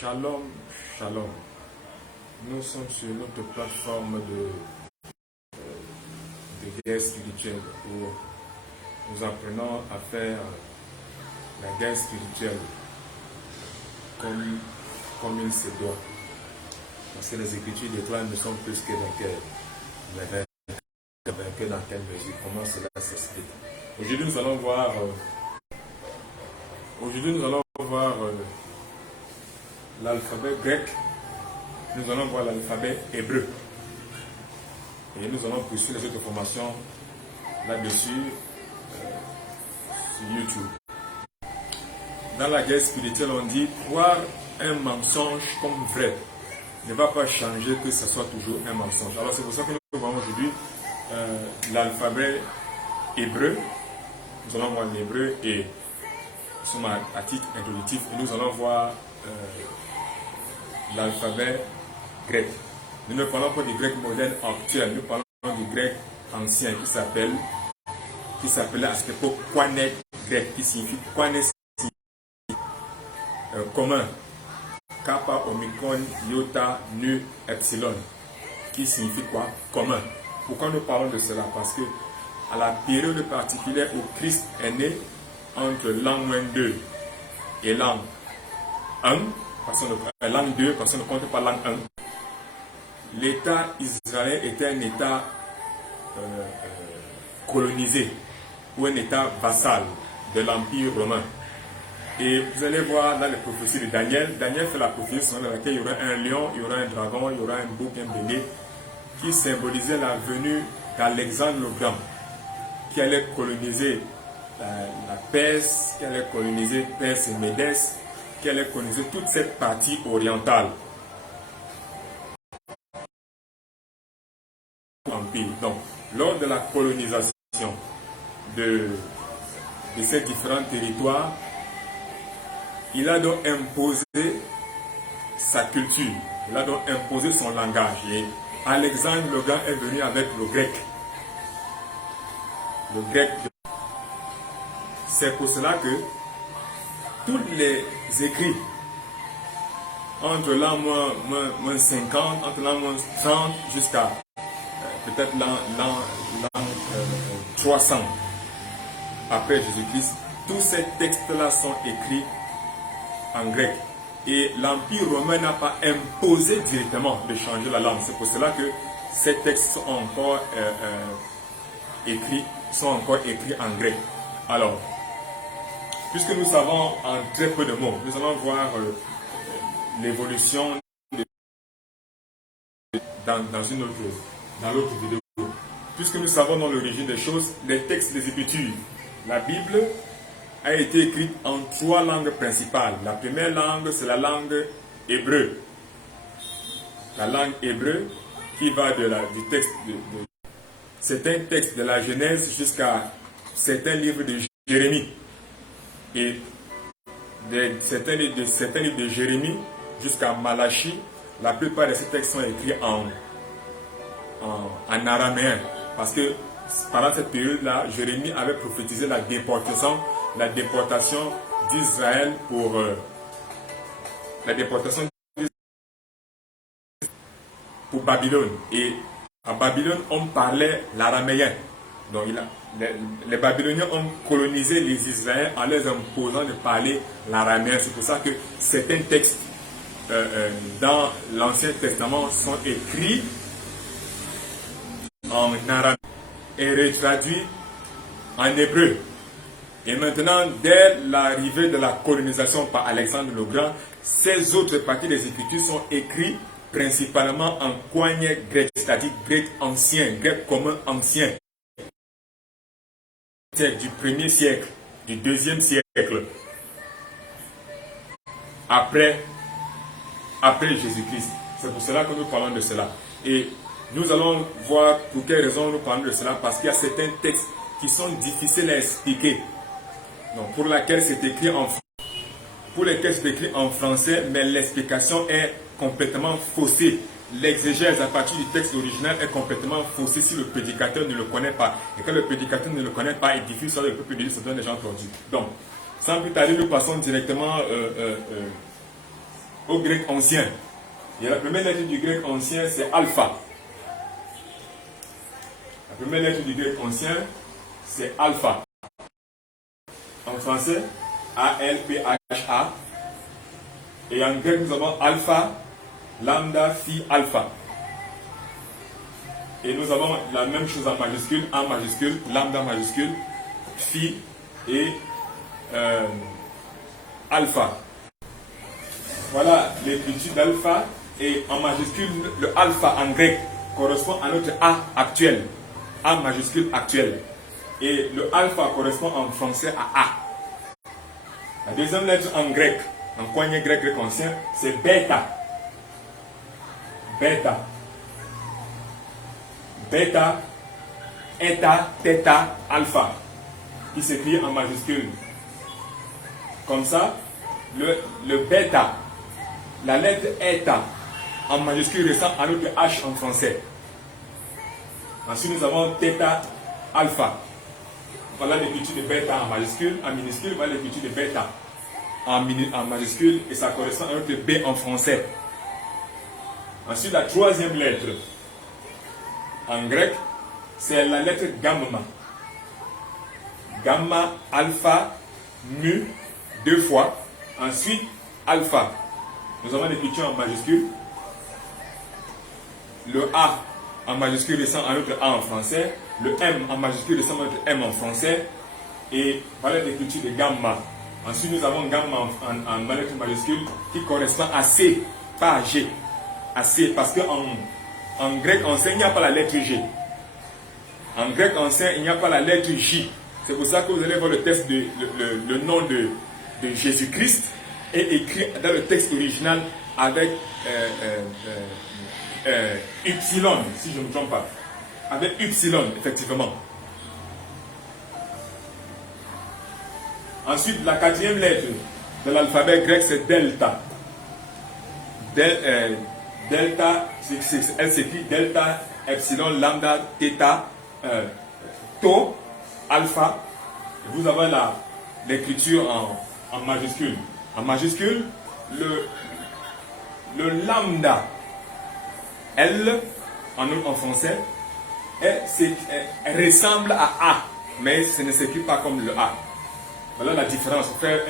Shalom, shalom. Nous sommes sur notre plateforme de guerre spirituelle où nous apprenons à faire la guerre spirituelle comme il se doit. Parce que les Écritures déclarent ne sont plus que vainqueurs. Mais vainqueurs dans quelle mesure? Comment cela s'explique? Aujourd'hui, nous allons voir l'alphabet grec. Nous allons voir l'alphabet hébreu. Et nous allons poursuivre les autres formations là-dessus sur YouTube. Dans la guerre spirituelle, on dit croire un mensonge comme vrai ne va pas changer que ce soit toujours un mensonge. Alors c'est pour ça que nous voyons aujourd'hui l'alphabet hébreu. Nous allons voir l'hébreu et nous sommes à titre introductif et nous allons voir l'alphabet grec. Nous ne parlons pas du grec moderne actuel, nous parlons du grec ancien qui s'appelait à cette époque Koine grec, qui signifie Koine commun, kappa, omicron, iota, nu, epsilon, qui signifie quoi? Commun. Pourquoi nous parlons de cela? Parce que à la période particulière où Christ est né, entre l'an 2 et l'an 1, l'an 2, parce qu'on ne compte pas l'an 1, l'État israélien était un État colonisé, ou un État vassal de l'Empire romain. Et vous allez voir dans les prophéties de Daniel, Daniel fait la prophétie selon laquelle il y aura un lion, il y aura un dragon, il y aura un bouc, un bélier, qui symbolisait la venue d'Alexandre le Grand, qui allait coloniser la Perse, qui allait coloniser Perse et Médès, qui allait coloniser toute cette partie orientale. Donc, lors de la colonisation de ces différents territoires, il a donc imposé sa culture, il a donc imposé son langage. Et Alexandre le Grand est venu avec le grec. Le grec. C'est pour cela que tous les écrits entre l'an moins 50, entre l'an moins 30 jusqu'à peut-être l'an 300 après Jésus-Christ, tous ces textes-là sont écrits en grec. Et l'Empire romain n'a pas imposé directement de changer la langue. C'est pour cela que ces textes sont encore écrits en grec. Alors, puisque nous savons en très peu de mots, nous allons voir l'évolution dans l'autre vidéo. Puisque nous savons dans l'origine des choses, les textes des Écritures, la Bible a été écrite en 3 langues principales. La première langue, c'est la langue hébreu. La langue hébreu qui va du texte certains textes de la Genèse jusqu'à certains livres de Jérémie. Et certains livres de Jérémie jusqu'à Malachie, la plupart de ces textes sont écrits en araméen. Parce que pendant cette période-là, Jérémie avait prophétisé la déportation d'Israël pour Babylone. Et à Babylone, on parlait l'araméen. Donc les Babyloniens ont colonisé les Israéliens en leur imposant de parler l'araméen. C'est pour ça que certains textes dans l'Ancien Testament sont écrits en araméen et retraduits en hébreu. Et maintenant, dès l'arrivée de la colonisation par Alexandre le Grand, ces autres parties des Écritures sont écrites principalement en koine grec, c'est-à-dire grec ancien, grec commun ancien. Du 1er siècle, du 2e siècle, après Jésus-Christ. C'est pour cela que nous parlons de cela. Et nous allons voir pour quelles raisons nous parlons de cela, parce qu'il y a certains textes qui sont difficiles à expliquer. Donc, pour lesquels c'est écrit en français, mais l'explication est complètement faussée. L'exégèse à partir du texte original est complètement faussée si le prédicateur ne le connaît pas. Et quand le prédicateur ne le connaît pas, il diffuse sur le peuple de Dieu, ça donne des gens perdus. Donc, sans plus tarder, nous passons directement au grec ancien. Et la première lettre du grec ancien, c'est alpha. La première lettre du grec ancien, c'est alpha. En français, A-L-P-H-A. Et en grec, nous avons alpha, lambda, phi, alpha. Et nous avons la même chose en majuscule, A majuscule, lambda majuscule, phi et alpha. Voilà l'écriture d'alpha. Et en majuscule, le alpha en grec correspond à notre A actuel. A majuscule actuel. Et le alpha correspond en français à A. La deuxième lettre en grec, en coignet grec ancien, c'est bêta. Bêta. Bêta, eta, theta, alpha. Qui s'écrit en majuscule. Comme ça, le bêta, la lettre eta en majuscule ressemble à notre H en français. Ensuite, nous avons theta, alpha. Voilà l'écriture de bêta en majuscule. En minuscule, voilà l'écriture de bêta en majuscule. Et ça correspond à notre B en français. Ensuite, la troisième lettre en grec, c'est la lettre gamma. Gamma, alpha, mu, deux fois. Ensuite, alpha. Nous avons l'écriture en majuscule. Le A en majuscule ressemble à notre A en français. Le M en majuscule ressemble à notre M en français. Et voilà l'écriture de gamma. Ensuite, nous avons gamma en lettre majuscule qui correspond à C, pas à G. À C, parce qu'en grec ancien, il n'y a pas la lettre G. En grec ancien, il n'y a pas la lettre J. C'est pour ça que vous allez voir le texte, le nom de Jésus-Christ est écrit dans le texte original avec Upsilon, si je ne me trompe pas. Avec Upsilon, effectivement. Ensuite, la quatrième lettre de l'alphabet grec, c'est delta. Delta, elle s'écrit delta, epsilon, lambda, theta, tau, alpha. Et vous avez l'écriture en majuscule. En majuscule, le lambda, L, en français, ressemble à A, mais ce ne s'écrit pas comme le A. Voilà la différence. Faire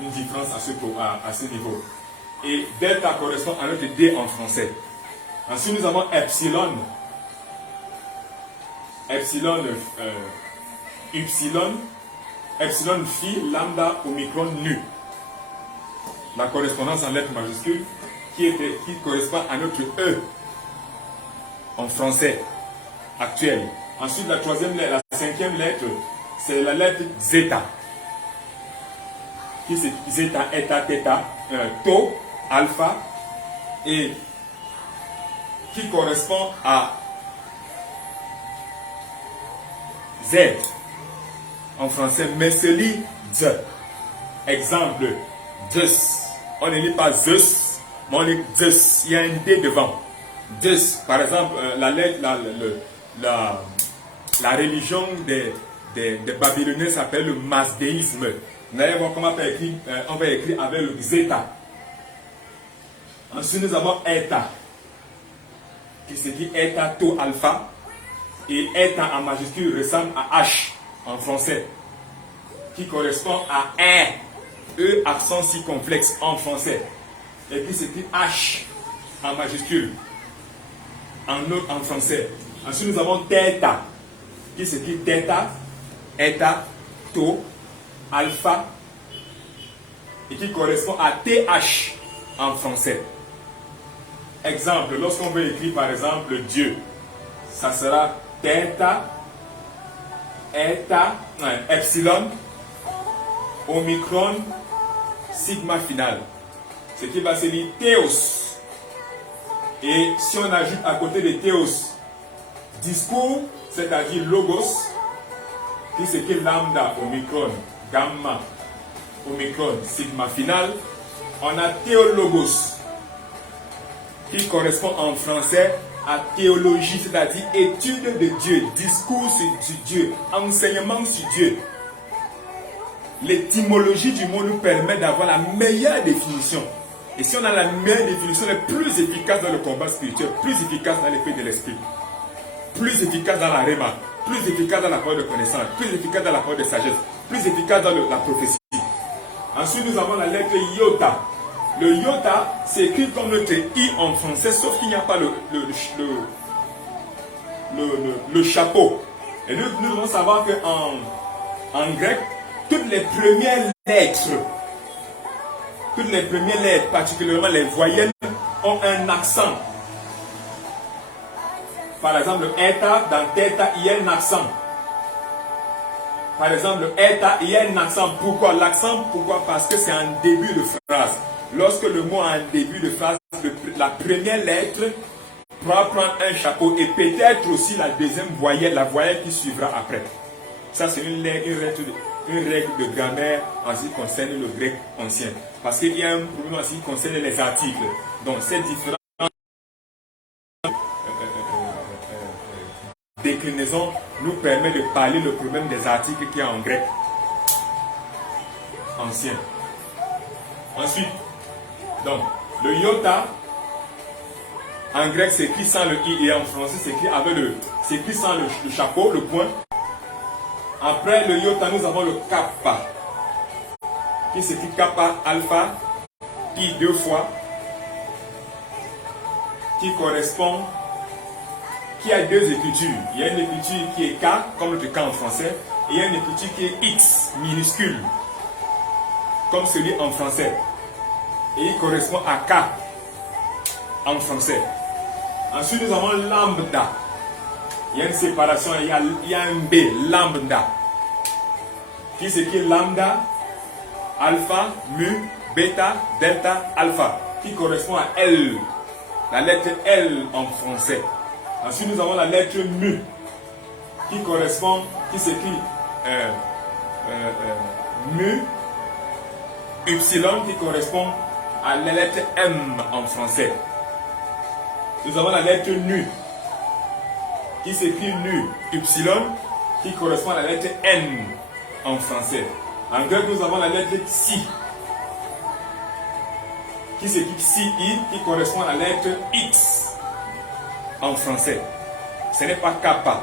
une différence à ce niveau. Et delta correspond à notre D en français. Ensuite, nous avons epsilon. Epsilon, epsilon, phi, lambda, omicron, nu. La correspondance en lettres majuscules qui correspond à notre E en français actuel. Ensuite, la cinquième lettre, c'est la lettre zeta. Qui c'est zeta, eta, theta, tau, alpha, et qui correspond à Z en français, mais se lit Z. Exemple, Zeus. On ne lit pas Zeus, mais on lit Zeus. Il y a un D devant. Zeus, par exemple, la religion des Babyloniens s'appelle le masdéisme. Vous allez voir comment on va écrire avec le zeta. Ensuite, nous avons eta, qui se dit eta, tau, alpha. Et eta en majuscule ressemble à H en français, qui correspond à E accent circonflexe en français. Et puis c'est H en majuscule en français. Ensuite nous avons theta, qui s'écrit theta, eta, tau, alpha, et qui correspond à TH en français. Exemple, lorsqu'on veut écrire par exemple Dieu, ça sera theta, eta, epsilon, omicron, sigma final. Ce qui va se lire théos. Et si on ajoute à côté de théos, discours, c'est-à-dire logos, qui s'écrit lambda, omicron, gamma, omicron, sigma final, on a théologos, qui correspond en français à théologie, c'est-à-dire étude de Dieu, discours sur Dieu, enseignement sur Dieu. L'étymologie du mot nous permet d'avoir la meilleure définition. Et si on a la meilleure définition, elle est plus efficace dans le combat spirituel, plus efficace dans l'effet de l'esprit, plus efficace dans la réma, plus efficace dans la parole de connaissance, plus efficace dans la parole de sagesse, plus efficace dans la prophétie. Ensuite, nous avons la lettre iota. Le iota s'écrit comme notre i en français, sauf qu'il n'y a pas le chapeau. Et nous devons savoir qu'en grec, toutes les premières lettres, particulièrement les voyelles, ont un accent. Par exemple, eta, dans teta, il y a un accent. Par exemple, eta, il y a un accent. Pourquoi l'accent? Pourquoi? Parce que c'est en début de phrase. Lorsque le mot est en début de phrase, la première lettre pourra prendre un chapeau et peut-être aussi la deuxième voyelle, la voyelle qui suivra après. Ça, c'est une règle de grammaire en ce qui concerne le grec ancien. Parce qu'il y a un problème en ce qui concerne les articles. Donc, cette différence déclinaison nous permet de parler le problème des articles qu'il y a en grec ancien. Ensuite, donc, le iota, en grec, c'est écrit sans le i et en français, c'est écrit avec c'est écrit sans le chapeau, le point. Après le iota, nous avons le kappa, qui s'écrit kappa alpha, i deux fois, qui correspond, qui a deux écritures. Il y a une écriture qui est K, comme le K en français, et il y a une écriture qui est X, minuscule, comme celui en français. Et il correspond à K en français. Ensuite, nous avons lambda. Il y a une séparation, il y a un B, lambda, qui s'écrit lambda, alpha, mu, bêta, delta, alpha, qui correspond à L, la lettre L en français. Ensuite, nous avons la lettre mu, qui s'écrit mu, ypsilon, qui correspond à la lettre M en français. Nous avons la lettre nu, qui s'écrit nu, ypsilon, qui correspond à la lettre N en français. En grec, nous avons la lettre xi, qui s'écrit xi-i, qui correspond à la lettre X en français. Ce n'est pas kappa,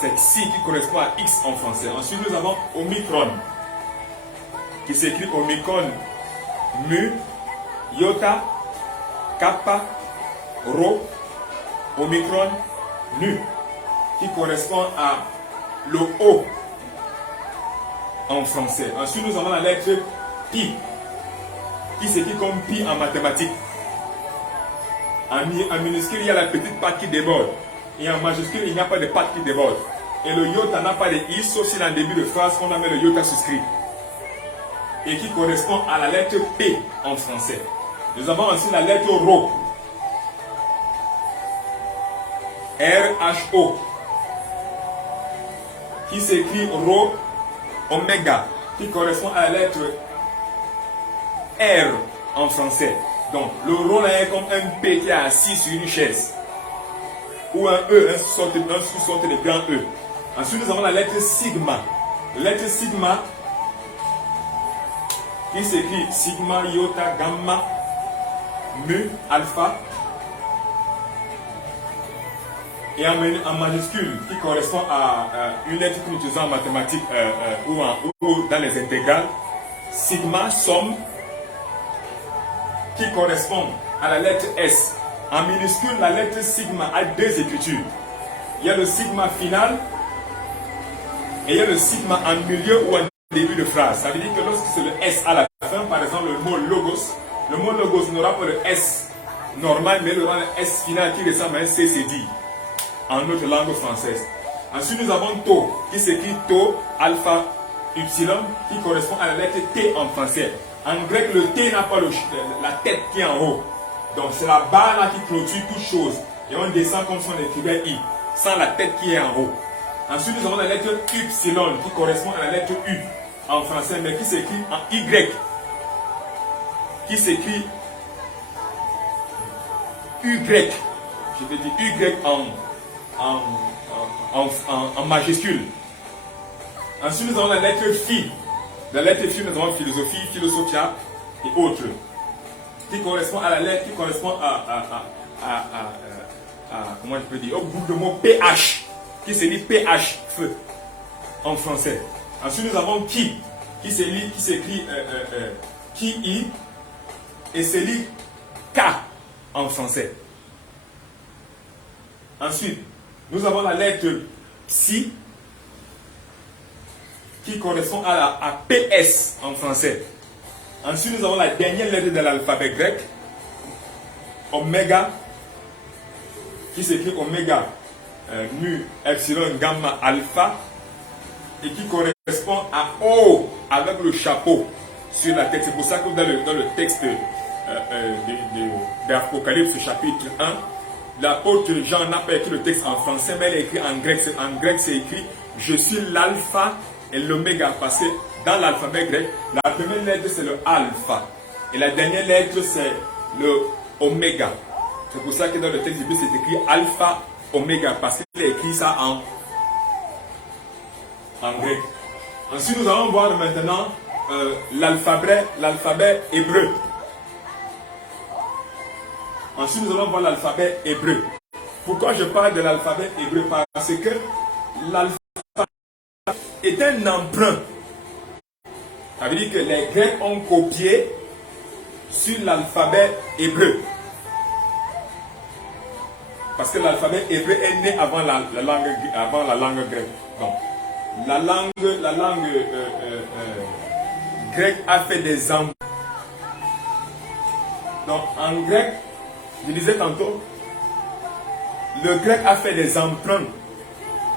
c'est xi qui correspond à X en français. Ensuite, nous avons omicron, qui s'écrit omicron, mu, iota, kappa, rho, omicron, nu, qui correspond à le O en français. Ensuite, nous avons la lettre pi, qui s'écrit comme pi en mathématiques. En minuscule, il y a la petite patte qui déborde. Et en majuscule, il n'y a pas de patte qui déborde. Et le iota n'a pas de i, sauf si dans le début de phrase, on a mis le iota suscrit. Et qui correspond à la lettre P en français. Nous avons aussi la lettre Rho. R-H-O. Qui s'écrit Rho oméga. Qui correspond à la lettre R en français. Donc, le Rho là est comme un P qui est assis sur une chaise. Ou un E, un sous-sorte de grand E. Ensuite, nous avons la lettre sigma. La lettre sigma qui s'écrit sigma, iota, gamma, mu, alpha. Et en majuscule, qui correspond à une lettre que nous utilisons en mathématiques ou dans les intégrales. Sigma, somme, qui correspond à la lettre S. En minuscule, la lettre sigma a deux écritures. Il y a le sigma final et il y a le sigma en milieu ou en début de phrase. Ça veut dire que lorsque c'est le S à la fin, par exemple le mot logos n'aura pas le S normal, mais il aura le S final qui ressemble à un CCD en notre langue française. Ensuite, nous avons tau, qui s'écrit tau, alpha, ypsilon, qui correspond à la lettre T en français. En grec, le T n'a pas la tête qui est en haut. Donc, c'est la barre là qui clôture toute chose. Et on descend comme si on écrivait I, sans la tête qui est en haut. Ensuite, nous avons la lettre ypsilon, qui correspond à la lettre U en français, mais qui s'écrit en Y. Qui s'écrit Y. Je vais dire Y en majuscule. Ensuite, nous avons la lettre Phi. La lettre Phi, nous avons philosophie, philosophia et autres. qui correspond à la lettre, qui correspond comment je peux dire, au bout de mot PH, qui se lit PH, feu, en français. Ensuite, nous avons qui s'écrit qui, et se lit K en français. Ensuite, nous avons la lettre Psi, qui correspond à PS en français. Ensuite, nous avons la dernière lettre de l'alphabet grec, Oméga, qui s'écrit Oméga, Mu, Epsilon, Gamma, Alpha, et qui correspond à O avec le chapeau sur la tête. C'est pour ça que dans le texte d'Apocalypse chapitre 1, l'apôtre Jean n'a pas écrit le texte en français, mais il a écrit en grec. En grec, c'est écrit « Je suis l'alpha et l'oméga » parce que dans l'alphabet grec, la première lettre, c'est le alpha. Et la dernière lettre, c'est le oméga. C'est pour ça que dans le texte biblique, c'est écrit alpha, oméga, parce qu'il a écrit ça en grec. Ensuite, nous allons voir maintenant l'alphabet hébreu. Ensuite, nous allons voir l'alphabet hébreu. Pourquoi je parle de l'alphabet hébreu? Parce que l'alphabet est un emprunt. Ça veut dire que les Grecs ont copié sur l'alphabet hébreu. Parce que l'alphabet hébreu est né avant la langue grecque. Donc, la langue grecque a fait des emprunts. Donc, en grec, je disais tantôt, le grec a fait des emprunts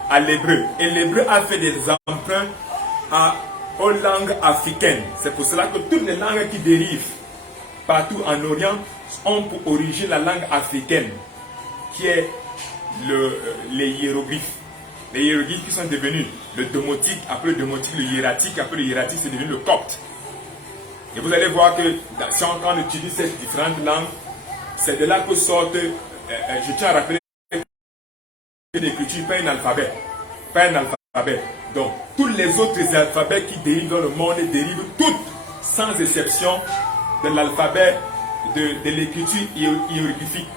à l'hébreu. Et l'hébreu a fait des emprunts aux langues africaines. C'est pour cela que toutes les langues qui dérivent partout en Orient ont pour origine la langue africaine, qui est les hiéroglyphes. Les hiéroglyphes qui sont devenus le domotique, après le domotique, le hiératique, après le hiératique, c'est devenu le copte. Et vous allez voir que si on utilise ces différentes langues, c'est de là que sortent, je tiens à rappeler que l'écriture, pas un alphabet. Pas un alphabet. Donc, tous les autres alphabets qui dérivent dans le monde dérivent toutes, sans exception, de l'alphabet de l'écriture hiéroglyphique.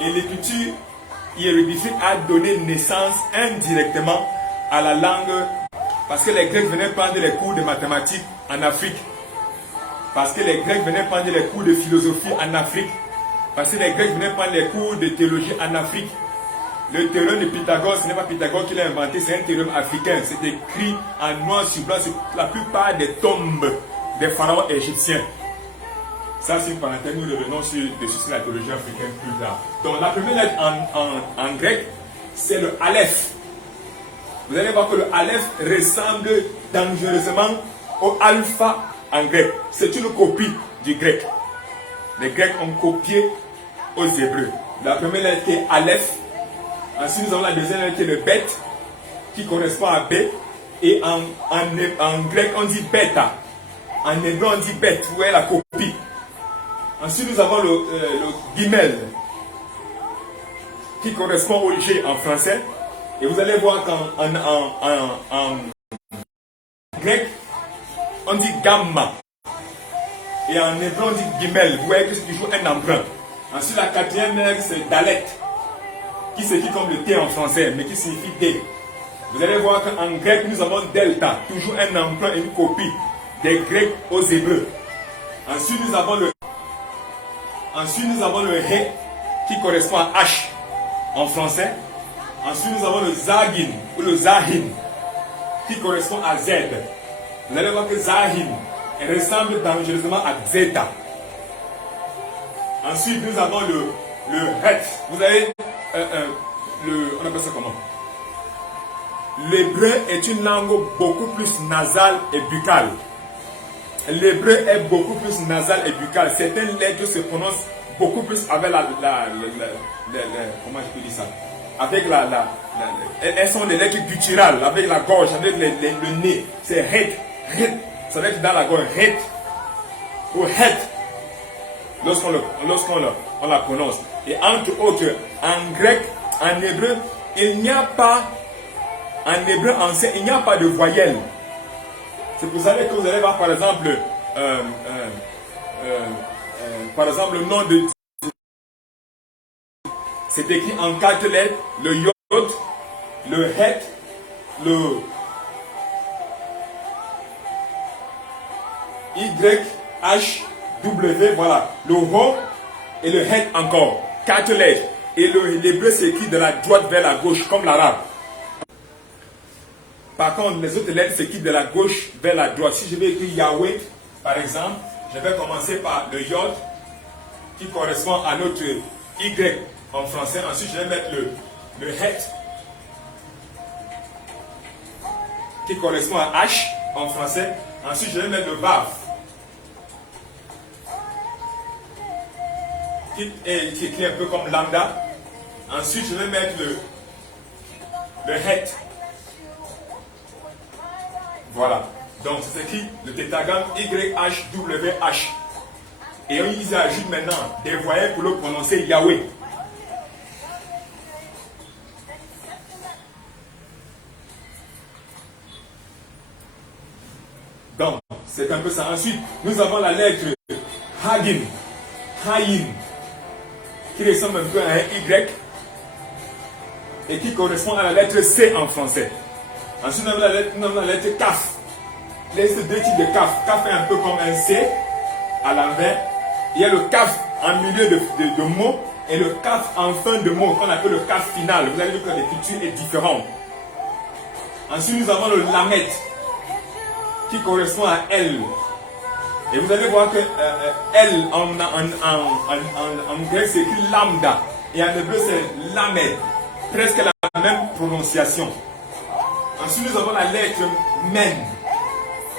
Et l'écriture hiéroglyphique a donné naissance indirectement à la langue, parce que les Grecs venaient prendre les cours de mathématiques en Afrique, parce que les Grecs venaient prendre les cours de philosophie en Afrique, parce que les Grecs venaient prendre les cours de théologie en Afrique. Le théorème de Pythagore, ce n'est pas Pythagore qui l'a inventé, c'est un théorème africain. C'est écrit en noir sur blanc sur la plupart des tombes des pharaons égyptiens. Ça, c'est une parenthèse, nous revenons sur la théologie africaine plus tard. Donc, la première lettre en grec, c'est le Aleph. Vous allez voir que le Aleph ressemble dangereusement au alpha en grec. C'est une copie du grec. Les Grecs ont copié aux Hébreux. La première lettre est Aleph. Ensuite, nous avons la deuxième lettre qui est le Bet, qui correspond à B. Et en grec, on dit bêta. En hébreu, on dit bet. Vous voyez la copie. Ensuite, nous avons le Gimel, qui correspond au G en français. Et vous allez voir qu'en grec, on dit gamma. Et en hébreu, on dit Gimel. Vous voyez que c'est toujours un emprunt. Ensuite, la quatrième lettre, c'est Dalet, qui s'écrit comme le T en français, mais qui signifie D. Vous allez voir qu'en grec, nous avons delta, toujours un emprunt et une copie des Grecs aux Hébreux. Ensuite, nous avons le He, qui correspond à H en français. Ensuite, nous avons le Zagin, ou le Zahin, qui correspond à Z. Vous allez voir que Zahin ressemble dangereusement à Zeta. Ensuite, nous avons le Het. Vous avez on appelle ça comment? L'hébreu est une langue beaucoup plus nasale et buccale. L'hébreu est beaucoup plus nasal et buccal. Certaines lettres se prononcent beaucoup plus avec comment je peux dire ça? Avec elles sont des lettres gutturales, avec la gorge, avec le nez. C'est het, ça va être dans la gorge, het ou het, lorsqu'on la prononce. Et entre autres, en grec, en hébreu, il n'y a pas, en hébreu ancien, il n'y a pas de voyelle. C'est pour ça que vous allez voir par exemple, par exemple, le nom de c'est écrit en 4 lettres, le yod, le het, le y, h, w, voilà, le ho et le het encore, 4 lettres. Et l'hébreu s'écrit de la droite vers la gauche, comme l'arabe. Par contre, les autres lettres s'écrivent de la gauche vers la droite. Si je vais écrire Yahweh, par exemple, je vais commencer par le yod, qui correspond à notre y en français. Ensuite, je vais mettre le het, qui correspond à h en français. Ensuite, je vais mettre le vav, qui est écrit un peu comme lambda. Ensuite, je vais mettre le het. Voilà. Donc, c'est écrit le tétragramme YHWH. Et on y ajoute maintenant des voyelles pour le prononcer Yahweh. Donc, c'est un peu ça. Ensuite, nous avons la lettre Hagin, Haïm, qui ressemble un peu à un Y et qui correspond à la lettre C en français. Ensuite, nous avons la lettre Kaf. Il y a deux types de Kaf. Kaf est un peu comme un C à l'envers. Il y a le Kaf en milieu de mots et le Kaf en fin de mots qu'on appelle le Kaf final. Vous allez voir que l'écriture est différente. Ensuite, nous avons le Lamet qui correspond à L. Et vous allez voir que L en grec c'est écrit lambda et en hébreu c'est lamed. Presque la même prononciation. Ensuite, nous avons la lettre Men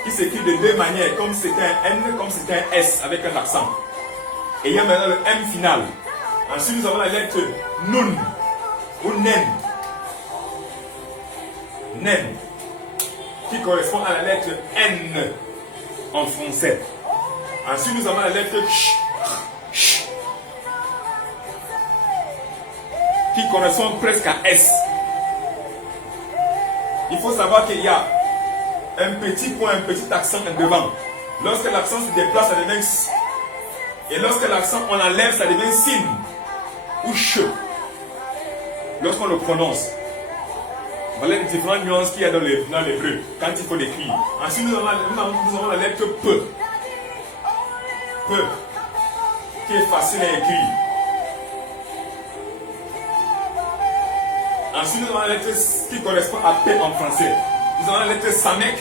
qui s'écrit de deux manières, comme c'était un N, comme c'était un S avec un accent. Et il y a maintenant le M final. Ensuite, nous avons la lettre Nun ou Nen. Nen qui correspond à la lettre N en français. Ensuite, nous avons la lettre Ch qui correspond presque à S. Il faut savoir qu'il y a un petit point, un petit accent devant. Lorsque l'accent se déplace, ça devient S. Et lorsque l'accent on l'enlève, ça devient Sin ou Ch. Lorsqu'on le prononce. Voilà les différentes nuances qu'il y a dans l'hébreu quand il faut l'écrire. Ensuite, nous avons la lettre P. P, qui est facile à écrire. Ensuite, nous avons la lettre qui correspond à P en français. Nous avons la lettre Samek,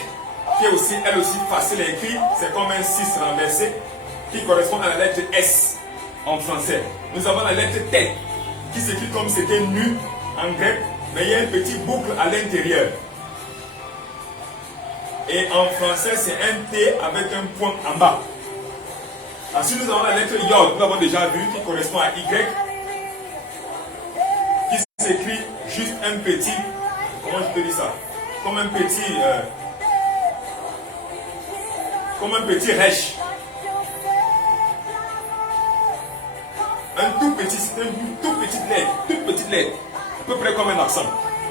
qui est aussi, elle aussi facile à écrire. C'est comme un 6 renversé, qui correspond à la lettre S en français. Nous avons la lettre T, qui s'écrit comme c'était nu en grec, mais il y a un petit boucle à l'intérieur. Et en français, c'est un T avec un point en bas. Ensuite, nous avons la lettre Yod, nous l'avons déjà vu, qui correspond à Y, qui s'écrit juste un petit, comment je peux dire ça, comme un petit resh. Une toute petite lettre, à peu près comme un accent.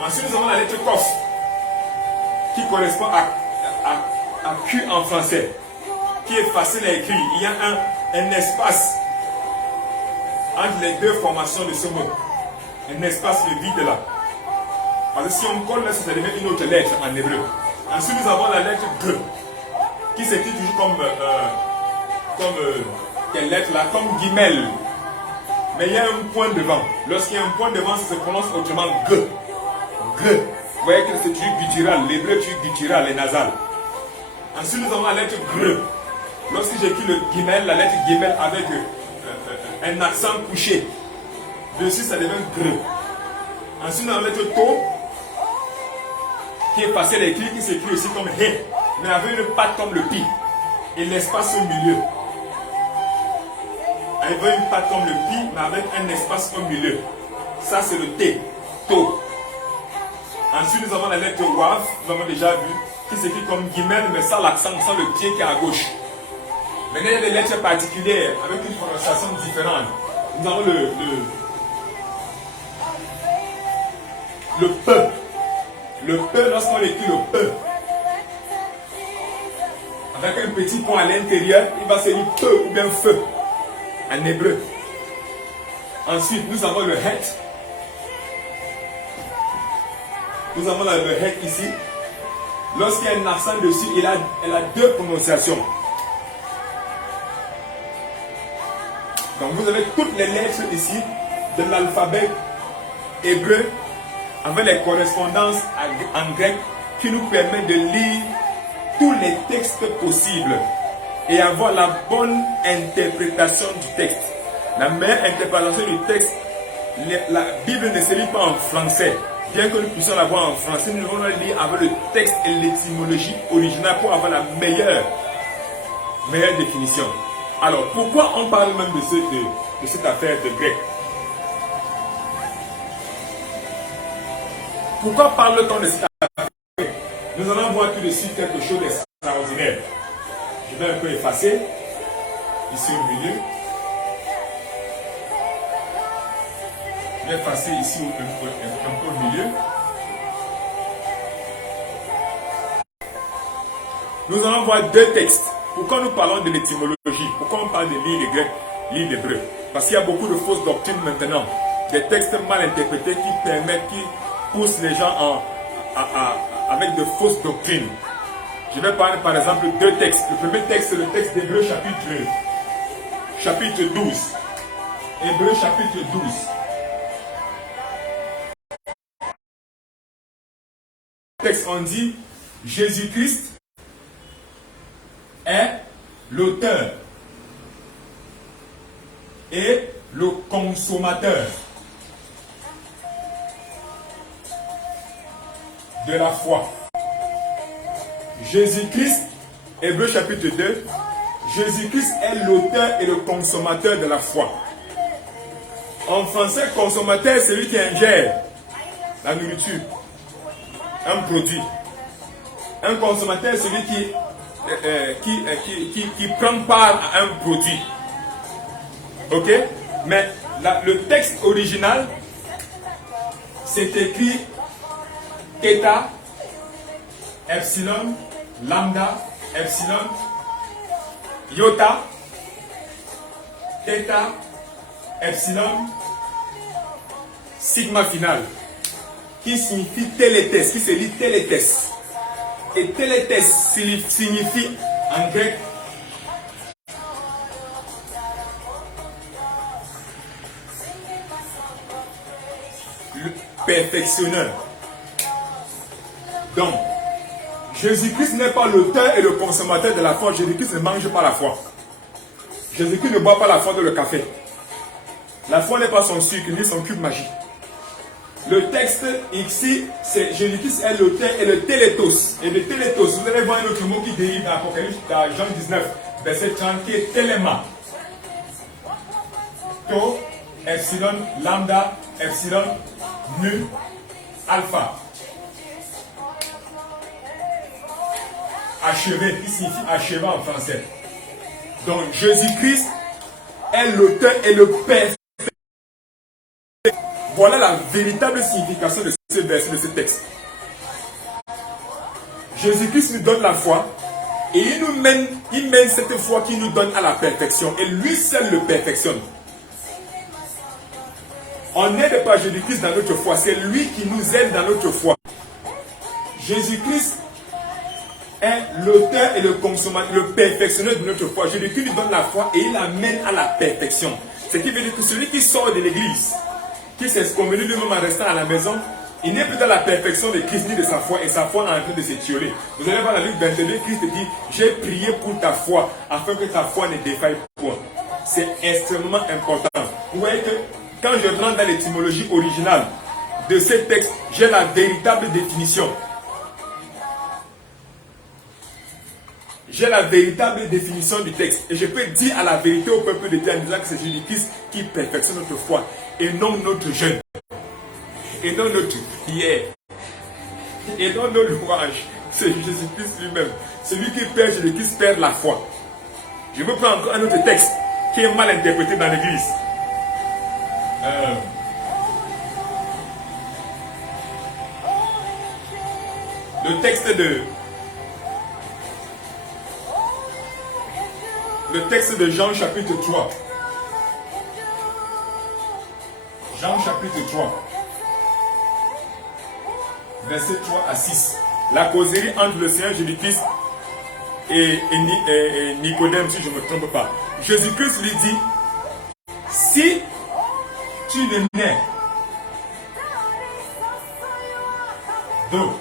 Ensuite, nous avons la lettre Kof, qui correspond à Q en français, qui est facile à écrire. Il y a un espace entre les deux formations de ce mot. Un espace de vide là. Parce que si on colle là, ça devient une autre lettre en hébreu. Ensuite, nous avons la lettre G, qui s'écrit toujours comme quelle lettre là, comme guimel. Mais il y a un point devant. Lorsqu'il y a un point devant, ça se prononce autrement G. G. Vous voyez que c'est toujours guttural. L'hébreu toujours guttural et nasal. Ensuite, nous avons la lettre G. Lorsque j'écris le guimel, la lettre guimel avec un accent couché, dessus ça devient G. Ensuite, nous avons la lettre To, qui est facile à écrire, qui s'écrit aussi comme He, mais avec une patte comme le Pi, et l'espace au milieu. Elle veut une patte comme le Pi, mais avec un espace au milieu. Ça, c'est le T, To. Ensuite, nous avons la lettre Wav, nous avons déjà vu, qui s'écrit comme guimel, mais sans l'accent, sans le pied qui est à gauche. Maintenant, il y a des lettres particulières, avec une prononciation différente. Nous avons le P. Le P, lorsqu'on écrit le P, avec un petit point à l'intérieur, il va se dire P ou bien feu. en hébreu. Ensuite, nous avons le het. Nous avons le het ici. Lorsqu'il y a un accent dessus, elle a deux prononciations. Donc vous avez toutes les lettres ici de l'alphabet hébreu avec les correspondances en grec qui nous permettent de lire tous les textes possibles et avoir la bonne interprétation du texte. La meilleure interprétation du texte, la Bible ne se lit pas en français. Bien que nous puissions la voir en français, nous devons la lire avec le texte et l'étymologie originale pour avoir la meilleure définition. Alors, pourquoi on parle même de cette affaire de grec? Pourquoi parle-t-on de cette affaire? Nous allons voir tout de suite quelque chose d'extraordinaire. Je vais un peu effacer, ici au milieu. Je vais effacer ici un peu au milieu. Nous allons voir deux textes. Pourquoi nous parlons de l'étymologie? Pourquoi on parle de lire les grecs, lire l'hébreu? Parce qu'il y a beaucoup de fausses doctrines maintenant. Des textes mal interprétés qui poussent les gens avec de fausses doctrines. Je vais parler par exemple de deux textes. Le premier texte, c'est le texte d'Hébreu chapitre 12. Hébreu chapitre 12. Le texte, on dit Jésus-Christ est l'auteur et le consommateur de la foi. Jésus-Christ, Hébreu chapitre 2, Jésus-Christ est l'auteur et le consommateur de la foi. En français, consommateur, c'est celui qui ingère la nourriture, un produit. Un consommateur, c'est celui qui prend part à un produit. Ok? Mais le texte original, c'est écrit Theta, Epsilon, Lambda, Epsilon, Iota, Theta, Epsilon, Sigma final, qui signifie télétès, qui se lit télétès. Et télétès signifie en grec le perfectionneur. Donc, Jésus-Christ n'est pas l'auteur et le consommateur de la foi. Jésus-Christ ne mange pas la foi. Jésus-Christ ne boit pas la foi dans le café. La foi n'est pas son sucre ni son cube magique. Le texte ici, c'est Jésus-Christ est l'auteur et le télétos. Et le télétos, vous allez voir un autre mot qui dérive d'Apocalypse, dans Jean 19, verset 30, qui est téléma. Tau, epsilon, lambda, epsilon, nu, alpha. Achevé, qui signifie achevé en français. Donc Jésus-Christ est l'auteur et le père. Voilà la véritable signification de ce verset, de ce texte. Jésus-Christ nous donne la foi et il mène cette foi qui nous donne à la perfection. Et lui seul le perfectionne. On n'aide pas Jésus-Christ dans notre foi, c'est lui qui nous aide dans notre foi. Jésus-Christ est l'auteur et le consommateur, le perfectionneur de notre foi. Jésus-Christ nous donne la foi et il l'amène à la perfection. Ce qui veut dire que celui qui sort de l'église, qui s'excommune lui-même en restant à la maison, il n'est plus dans la perfection de Christ ni de sa foi, et sa foi est en train de s'étioler. Vous allez voir la Luc 22, Christ dit, j'ai prié pour ta foi, afin que ta foi ne défaille point. C'est extrêmement important. Vous voyez que quand je rentre dans l'étymologie originale de ce texte, j'ai la véritable définition. J'ai la véritable définition du texte. Et je peux dire à la vérité au peuple de Dieu en disant que c'est Jésus-Christ qui perfectionne notre foi. Et non notre jeûne. Et non notre prière. Et non nos louanges. C'est Jésus-Christ lui-même. Celui qui perd Jésus-Christ perd la foi. Je veux prendre encore un autre texte qui est mal interprété dans l'église. Le texte de Jean chapitre 3. Jean chapitre 3, versets 3 à 6. La causerie entre le Seigneur Jésus-Christ et Nicodème, si je ne me trompe pas. Jésus-Christ lui dit, si tu ne nais d'eau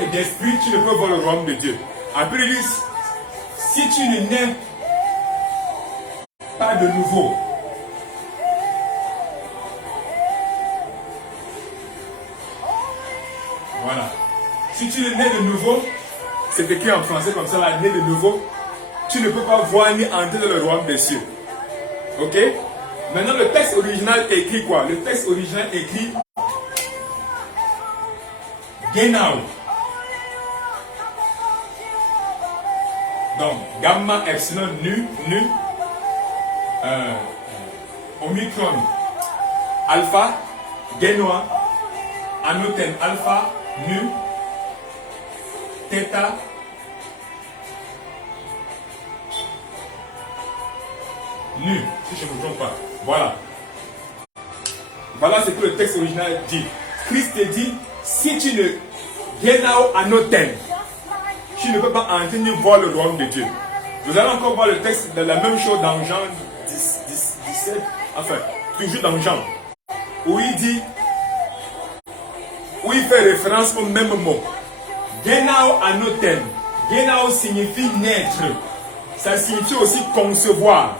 et d'esprit, tu ne peux voir le royaume de Dieu. Après, il dit, si tu ne nais pas de nouveau, voilà. Si tu ne nais de nouveau, c'est écrit en français comme ça, là, né de nouveau, tu ne peux pas voir ni entrer dans le royaume des cieux. Ok? Maintenant, le texte original écrit quoi? Le texte original écrit Genau. Donc, gamma, epsilon, nu, omicron, alpha, genoa, anoten, alpha, nu, theta, nu, si je ne me trompe pas. Voilà. Voilà ce que le texte original dit. Christ te dit, si tu ne genao anoten, tu ne peux pas entrer ni voir le royaume de Dieu. Vous allez encore voir le texte de la même chose dans Jean 17, enfin, toujours dans Jean, où il dit, où il fait référence au même mot. Genao anoten. Genao signifie naître. Ça signifie aussi concevoir.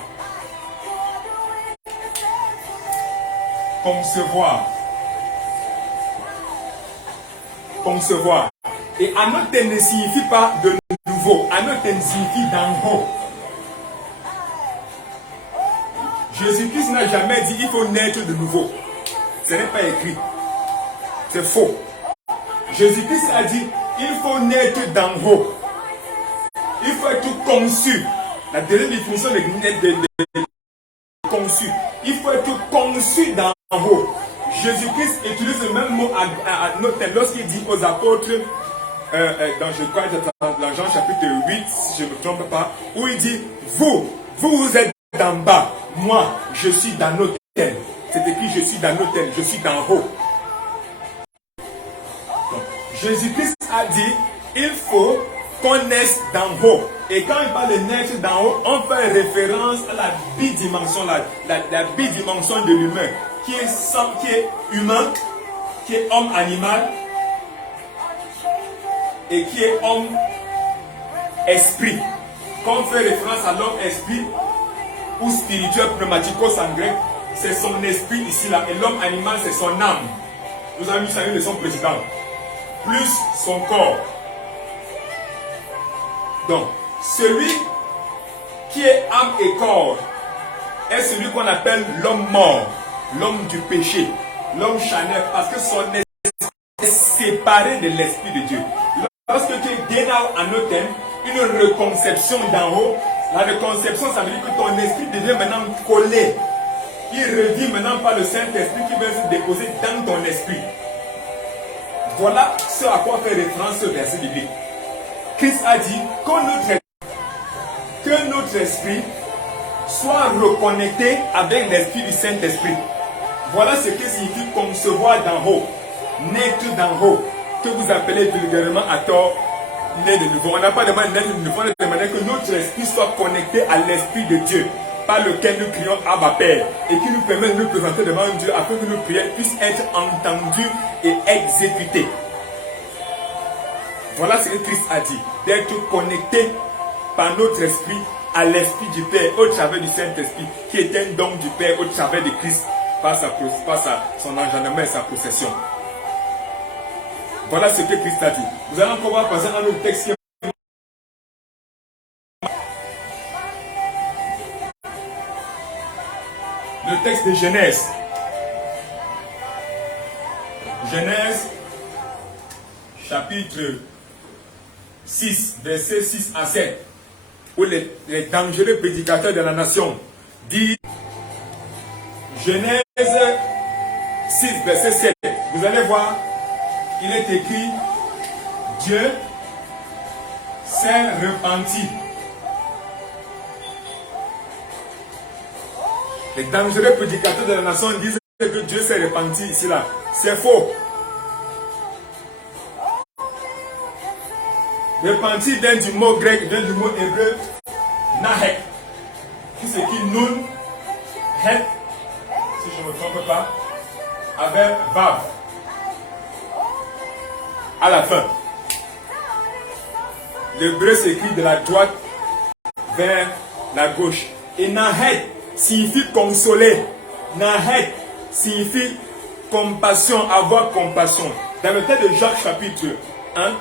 Concevoir. Concevoir. Et anoten ne signifie pas de nouveau. Anoten signifie d'en haut. Jésus-Christ n'a jamais dit il faut naître de nouveau. Ce n'est pas écrit. C'est faux. Jésus-Christ a dit il faut naître d'en haut. Il faut être conçu. La deuxième définition de naître de conçu. Il faut être conçu d'en haut. Jésus-Christ utilise le même mot à noter lorsqu'il dit aux apôtres, je crois dans Jean chapitre 8, si je ne me trompe pas, où il dit, vous êtes d'en bas, moi, je suis dans l'autel. C'est écrit, je suis dans l'autel, je suis d'en haut. Jésus-Christ a dit, il faut qu'on naisse d'en haut. Et quand il parle de naître d'en haut, on fait référence à la bidimension, la bidimension de l'humain, qui est humain, qui est homme animal, et qui est homme esprit. Quand on fait référence à l'homme esprit, ou spirituel, pneumaticos en grec, c'est son esprit ici là, et l'homme animal c'est son âme. Nous avons vu ça une leçon précédente. Plus son corps. Donc, celui qui est âme et corps est celui qu'on appelle l'homme mort, l'homme du péché, l'homme charnel, parce que son esprit est séparé de l'esprit de Dieu. Lorsque tu es genao anoten, une reconception d'en haut, la reconception, ça veut dire que ton esprit devient maintenant collé. Il revit maintenant par le Saint-Esprit qui va se déposer dans ton esprit. Voilà ce à quoi fait référence ce verset biblique. Christ a dit que notre esprit soit reconnecté avec l'esprit du Saint-Esprit. Voilà ce que signifie concevoir d'en haut, naître d'en haut, que vous appelez vulgairement à tort né de nouveau. On n'a pas demandé naître de nouveau, on a demandé que notre esprit soit connecté à l'esprit de Dieu, par lequel nous crions Abba Père, et qui nous permet de nous présenter devant Dieu afin que nos prières puissent être entendues et exécutées. Voilà ce que Christ a dit, d'être connecté par notre esprit à l'esprit du Père au travers du Saint-Esprit, qui est un don du Père au travers de Christ par son engendrement et sa possession. Voilà ce que Christ a dit. Vous allez encore voir passer un autre texte. Le texte de Genèse. Genèse, chapitre 6, versets 6 à 7, où les dangereux prédicateurs de la nation disent, Genèse 6, verset 7, vous allez voir, il est écrit, Dieu s'est repenti. Les dangereux prédicateurs de la nation disent que Dieu s'est repenti ici là. C'est faux. Repenti vient du mot grec, vient du mot hébreu nahek, qui s'écrit nun, het, si je ne me trompe pas, avec vav à la fin. L'hébreu s'écrit de la droite vers la gauche. Et nahet signifie consoler. Nahet signifie compassion, avoir compassion. Dans le texte de Jacques chapitre 1,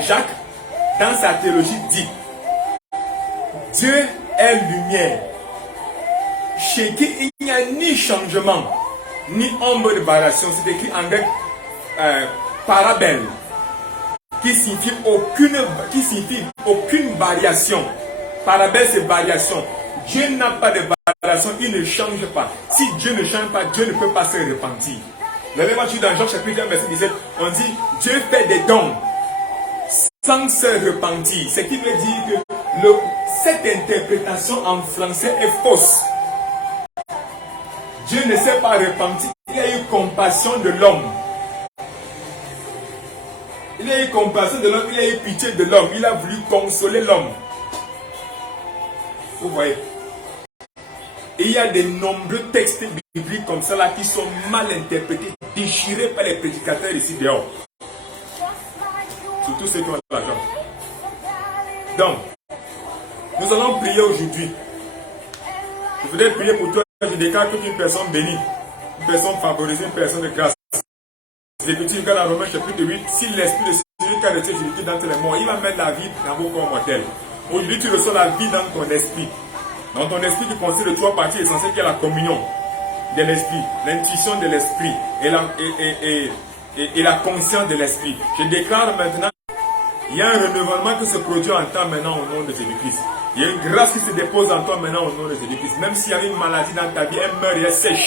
Jacques, dans sa théologie, dit Dieu est lumière, chez qui il n'y a ni changement, ni ombre de variation. C'est écrit en grec parabèle, qui signifie aucune variation. Parabèle, c'est variation. Dieu n'a pas de variation, il ne change pas. Si Dieu ne change pas, Dieu ne peut pas se repentir. Vous avez vu dans Jean chapitre 1, verset 17, on dit Dieu fait des dons sans se repentir. Ce qui veut dire que cette interprétation en français est fausse. Dieu ne s'est pas repenti. Il a eu compassion de l'homme. Il a eu compassion de l'homme. Il a eu pitié de l'homme. Il a voulu consoler l'homme. Vous voyez. Et il y a de nombreux textes bibliques comme ça là qui sont mal interprétés, déchirés par les prédicateurs ici dehors. Surtout ceux qui ont l'argent. Donc, nous allons prier aujourd'hui. Je voudrais prier pour toi. Je déclare que tu es une personne bénie, une personne favorisée, une personne de grâce. L'Écriture dit dans Romains chapitre 8, si l'Esprit de celui qui a laissé Jésus dans tes morts, il va mettre la vie dans vos corps mortels. Aujourd'hui, tu reçois la vie dans ton esprit. Dans ton esprit, tu consiste de trois parties essentielles qui est la communion de l'esprit, l'intuition de l'esprit et la conscience de l'esprit. Je déclare maintenant, il y a un renouvellement qui se produit en toi maintenant au nom de Jésus-Christ. Il y a une grâce qui se dépose en toi maintenant au nom de Jésus-Christ. Même s'il y a une maladie dans ta vie, elle meurt et elle sèche.